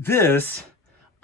This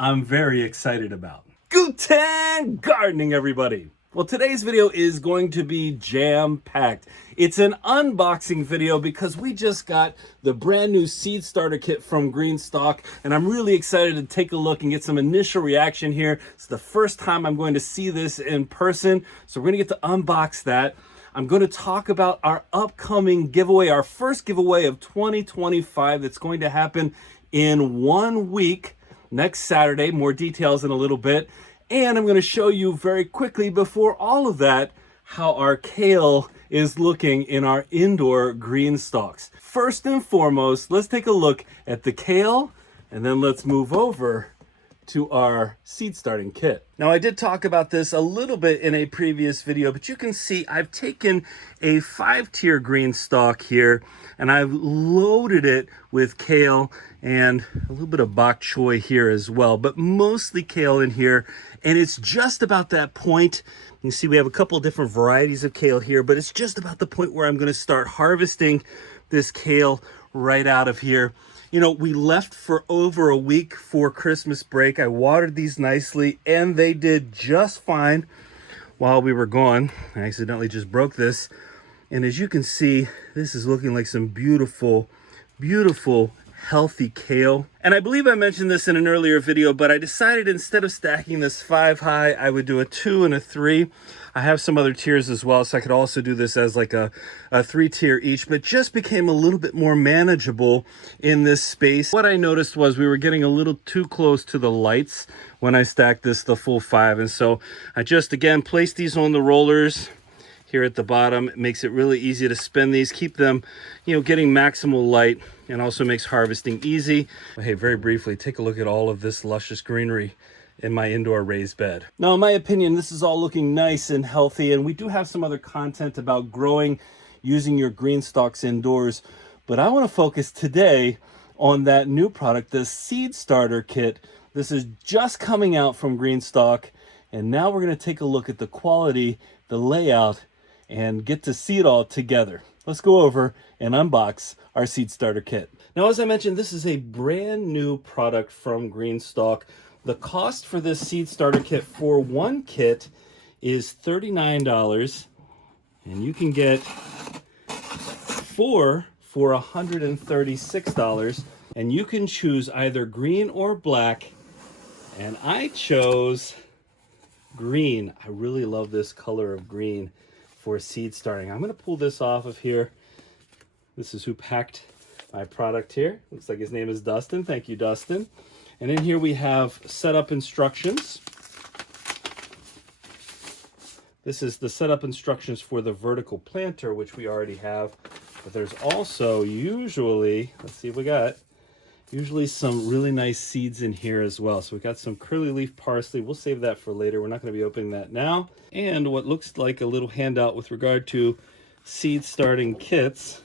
I'm very excited about. Guten gardening, everybody. Well, today's video is going to be jam-packed. It's an unboxing video because we just got the brand new seed starter kit from GreenStalk, and I'm really excited to take a look and get some initial reaction here. It's the first time I'm going to see this in person, so we're gonna get to unbox that. I'm going to talk about our upcoming giveaway, our first giveaway of 2025 that's going to happen in 1 week, next Saturday. More details in a little bit. And I'm going to show you very quickly before all of that how our kale is looking in our indoor green stalks. First and foremost, let's take a look at the kale, and then let's move over to our seed starting kit. Now, I did talk about this a little bit in a previous video, but you can see I've taken a 5-tier green stalk here and I've loaded it with kale and a little bit of bok choy here as well, but mostly kale in here. And it's just about that point. You can see we have a couple different varieties of kale here, but it's just about the point where I'm going to start harvesting this kale right out of here. You know, we left for over a week for Christmas break. I watered these nicely and they did just fine while we were gone. I accidentally just broke this. And as you can see, this is looking like some beautiful, beautiful, healthy kale. And I believe I mentioned this in an earlier video, but I decided instead of stacking this 5 high, I would do a 2 and a 3. I have some other tiers as well, so I could also do this as like a 3-tier each, but just became a little bit more manageable in this space. What I noticed was we were getting a little too close to the lights when I stacked this the full 5. And so I just, again, placed these on the rollers here at the bottom. It makes it really easy to spin these, keep them, you know, getting maximal light, and also makes harvesting easy. Hey, very briefly, take a look at all of this luscious greenery in my indoor raised bed. Now, in my opinion, this is all looking nice and healthy, and we do have some other content about growing using your green stalks indoors, but I want to focus today on that new product, the seed starter kit. This is just coming out from GreenStalk, and now we're going to take a look at the quality, the layout, and get to see it all together. Let's go over and unbox our seed starter kit. Now, as I mentioned, this is a brand new product from GreenStalk. The cost for this seed starter kit for one kit is $39, and you can get 4 for $136, and you can choose either green or black, and I chose green. I really love this color of green for seed starting. I'm going to pull this off of here. This is who packed my product here. Looks like his name is Dustin. Thank you, Dustin. And in here we have setup instructions. This is the setup instructions for the vertical planter, which we already have. But there's also usually, let's see what we got, usually some really nice seeds in here as well. So we got some curly leaf parsley. We'll save that for later. We're not going to be opening that now. And what looks like a little handout with regard to seed starting kits.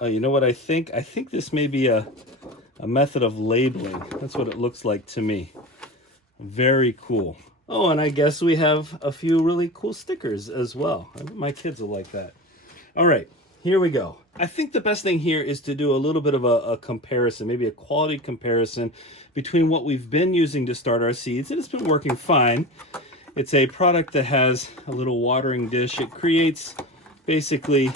You know what I think? I think this may be a method of labeling. That's what it looks like to me. Very cool. Oh, and I guess we have a few really cool stickers as well. I bet my kids will like that. All right, here we go. I think the best thing here is to do a little bit of a comparison, maybe a quality comparison between what we've been using to start our seeds, and it's been working fine. It's a product that has a little watering dish. It creates basically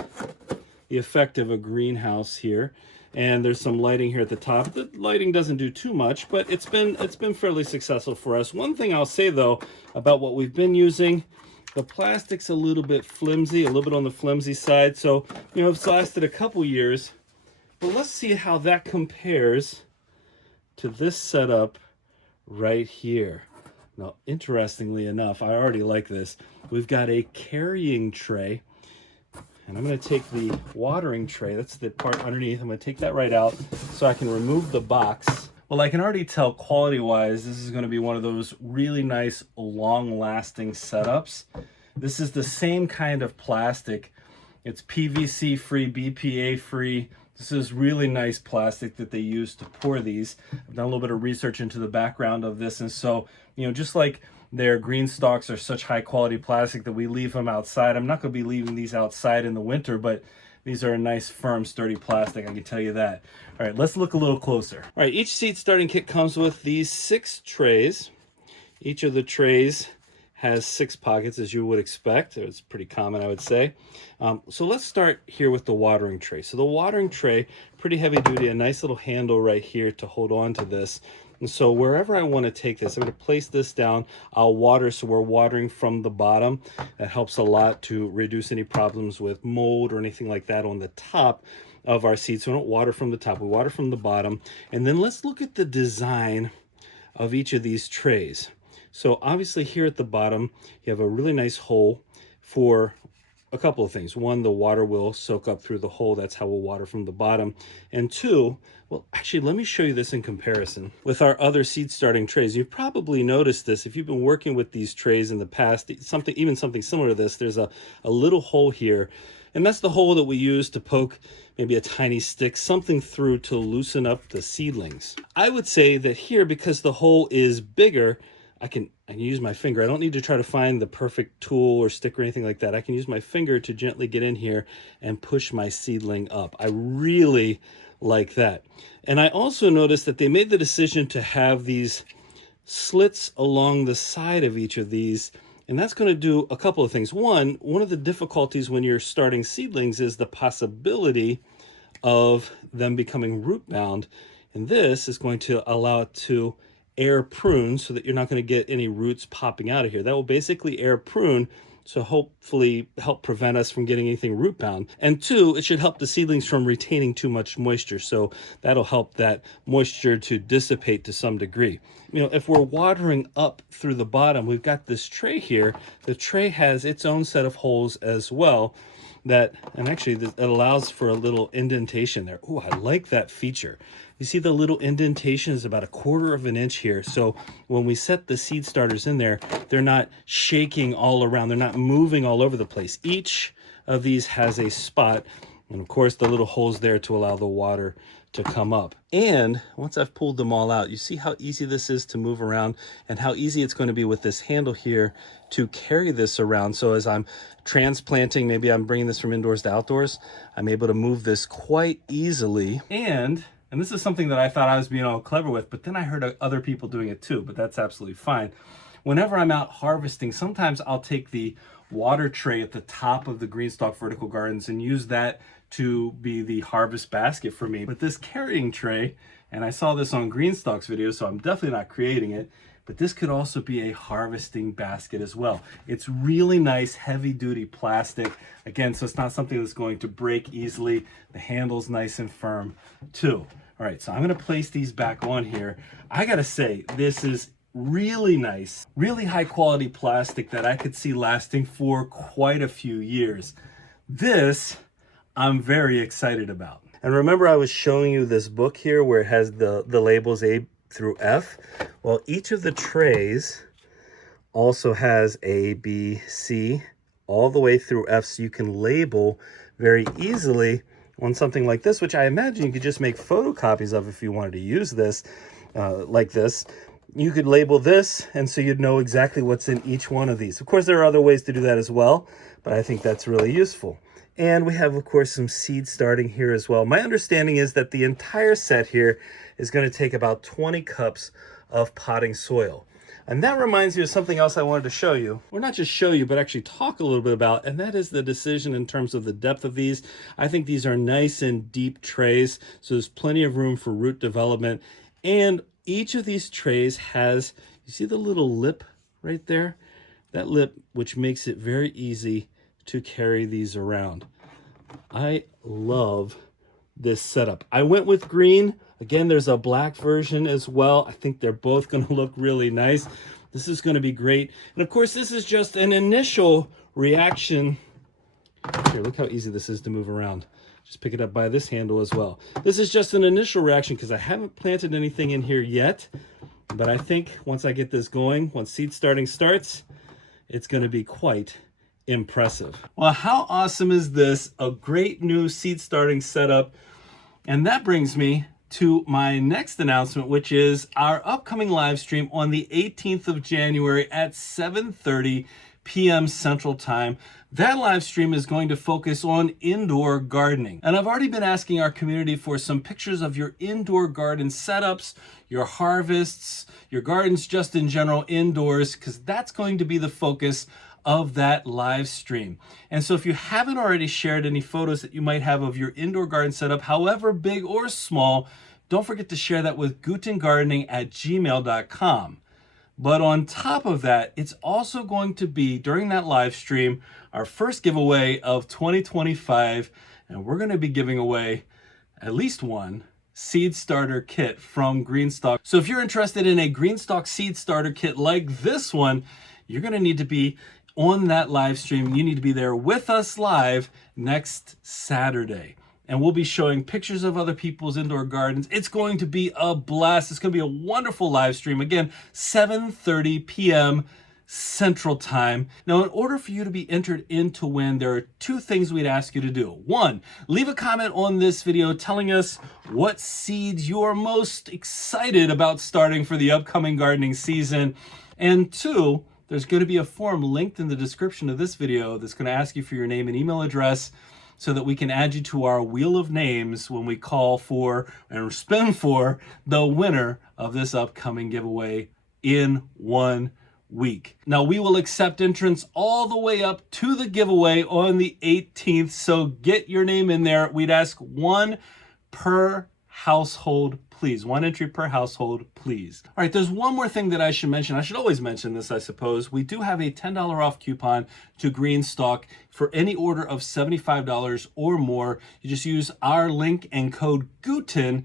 the effect of a greenhouse here, and there's some lighting here at the top. The lighting doesn't do too much, but it's been fairly successful for us. One thing I'll say though about what we've been using, the plastic's a little bit flimsy, a little bit on the flimsy side. So, you know, it's lasted a couple years, but let's see how that compares to this setup right here. Now, interestingly enough, I already like this. We've got a carrying tray. And I'm going to take the watering tray, that's the part underneath, I'm going to take that right out so I can remove the box. Well, I can already tell quality-wise, this is going to be one of those really nice, long-lasting setups. This is the same kind of plastic. It's PVC-free, BPA-free. This is really nice plastic that they use to pour these. I've done a little bit of research into the background of this, and so, you know, just like their green stalks are such high quality plastic that we leave them outside. I'm not going to be leaving these outside in the winter, but These are a nice, firm, sturdy plastic, I can tell you that. All right, let's look a little closer. All right, each seed starting kit comes with these 6 trays. Each of the trays has 6 pockets, as you would expect. It's pretty common, I would say. So let's start here with the watering tray. So the watering tray, pretty heavy duty, a nice little handle right here to hold on to this. And so wherever I want to take this, I'm going to place this down. I'll water, so we're watering from the bottom. That helps a lot to reduce any problems with mold or anything like that on the top of our seeds. So we don't water from the top, we water from the bottom. And then let's look at the design of each of these trays. So obviously here at the bottom, you have a really nice hole for a couple of things. One, the water will soak up through the hole. That's how we'll water from the bottom. And 2, well, actually, let me show you this in comparison with our other seed starting trays. You've probably noticed this if you've been working with these trays in the past, even something similar to this. There's a little hole here, and that's the hole that we use to poke maybe a tiny stick, something through to loosen up the seedlings. I would say that here, because the hole is bigger, I can use my finger. I don't need to try to find the perfect tool or stick or anything like that. I can use my finger to gently get in here and push my seedling up. I really like that. And I also noticed that they made the decision to have these slits along the side of each of these. And that's going to do a couple of things. One of the difficulties when you're starting seedlings is the possibility of them becoming root bound. And this is going to allow it to air prune so that you're not going to get any roots popping out of here. That will basically air prune, so hopefully help prevent us from getting anything root bound. And 2, it should help the seedlings from retaining too much moisture, so that'll help that moisture to dissipate to some degree. You know, if we're watering up through the bottom, we've got this tray here. The tray has its own set of holes as well, and actually it allows for a little indentation there. Oh, I like that feature. You see the little indentation is about 1/4 of an inch here. So when we set the seed starters in there, they're not shaking all around. They're not moving all over the place. Each of these has a spot, and of course the little holes there to allow the water to come up. And once I've pulled them all out, you see how easy this is to move around and how easy it's going to be with this handle here to carry this around. So as I'm transplanting, maybe I'm bringing this from indoors to outdoors, I'm able to move this quite easily. And this is something that I thought I was being all clever with, but then I heard other people doing it too, but that's absolutely fine. Whenever I'm out harvesting, sometimes I'll take the water tray at the top of the GreenStalk vertical gardens and use that to be the harvest basket for me. But this carrying tray, and I saw this on GreenStalk's video, so I'm definitely not creating it, but this could also be a harvesting basket as well. It's really nice, heavy duty plastic. Again, so it's not something that's going to break easily. The handle's nice and firm too. All right, so I'm gonna place these back on here. I gotta say, this is really nice, really high quality plastic that I could see lasting for quite a few years. This, I'm very excited about. And remember I was showing you this book here where it has the labels A through F? Well, each of the trays also has A, B, C, all the way through F, so you can label very easily on something like this, which I imagine you could just make photocopies of if you wanted to use this like this. You could label this, and so you'd know exactly what's in each one of these. Of course, there are other ways to do that as well, but I think that's really useful. And we have, of course, some seed starting here as well. My understanding is that the entire set here is going to take about 20 cups of potting soil. And that reminds me of something else I wanted to show you. Or not just show you, but actually talk a little bit about, and that is the decision in terms of the depth of these. I think these are nice and deep trays, so there's plenty of room for root development. And each of these trays has, you see the little lip right there? That lip, which makes it very easy to carry these around. I love this setup. I went with green. Again, there's a black version as well. I think they're both going to look really nice. This is going to be great. And of course, this is just an initial reaction. Here, look how easy this is to move around. Just pick it up by this handle as well. This is just an initial reaction because I haven't planted anything in here yet. But I think once I get this going, once seed starting starts, it's going to be quite impressive. Well, how awesome is this? A great new seed starting setup. And that brings me to my next announcement, which is our upcoming live stream on the 18th of January at 7:30 p.m. Central Time. That live stream is going to focus on indoor gardening. And I've already been asking our community for some pictures of your indoor garden setups, your harvests, your gardens just in general indoors, because that's going to be the focus of that live stream. And so if you haven't already shared any photos that you might have of your indoor garden setup, however big or small, don't forget to share that with gutengardening@gmail.com. But on top of that, it's also going to be, during that live stream, our first giveaway of 2025, and we're going to be giving away at least one seed starter kit from GreenStalk. So if you're interested in a GreenStalk seed starter kit like this one, you're going to need to be on that live stream. You need to be there with us live next Saturday. And we'll be showing pictures of other people's indoor gardens. It's going to be a blast. It's going to be a wonderful live stream. Again, 7:30 p.m. Central Time. Now, in order for you to be entered in to win, there are two things we'd ask you to do. One, leave a comment on this video telling us what seeds you're most excited about starting for the upcoming gardening season. And two, there's going to be a form linked in the description of this video that's going to ask you for your name and email address, so that we can add you to our wheel of names when we call for and spin for the winner of this upcoming giveaway in 1 week. Now, we will accept entrants all the way up to the giveaway on the 18th, so get your name in there. We'd ask one per household, please. One entry per household, please. All right, there's one more thing that I should mention. I should always mention this, I suppose. We do have a $10 off coupon to GreenStalk for any order of $75 or more. You just use our link and code Guten,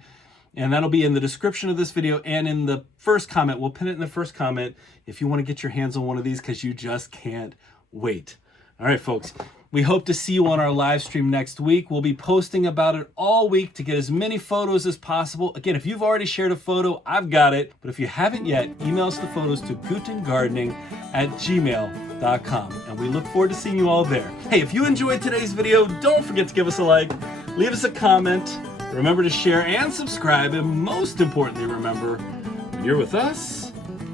and that'll be in the description of this video and in the first comment. We'll pin it in the first comment if you want to get your hands on one of these, because you just can't wait. All right, folks. We hope to see you on our live stream next week. We'll be posting about it all week to get as many photos as possible. Again, if you've already shared a photo, I've got it. But if you haven't yet, email us the photos to gutengardening@gmail.com. And we look forward to seeing you all there. Hey, if you enjoyed today's video, don't forget to give us a like, leave us a comment, remember to share and subscribe, and most importantly, remember, when you're with us,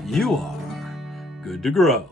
you are good to grow.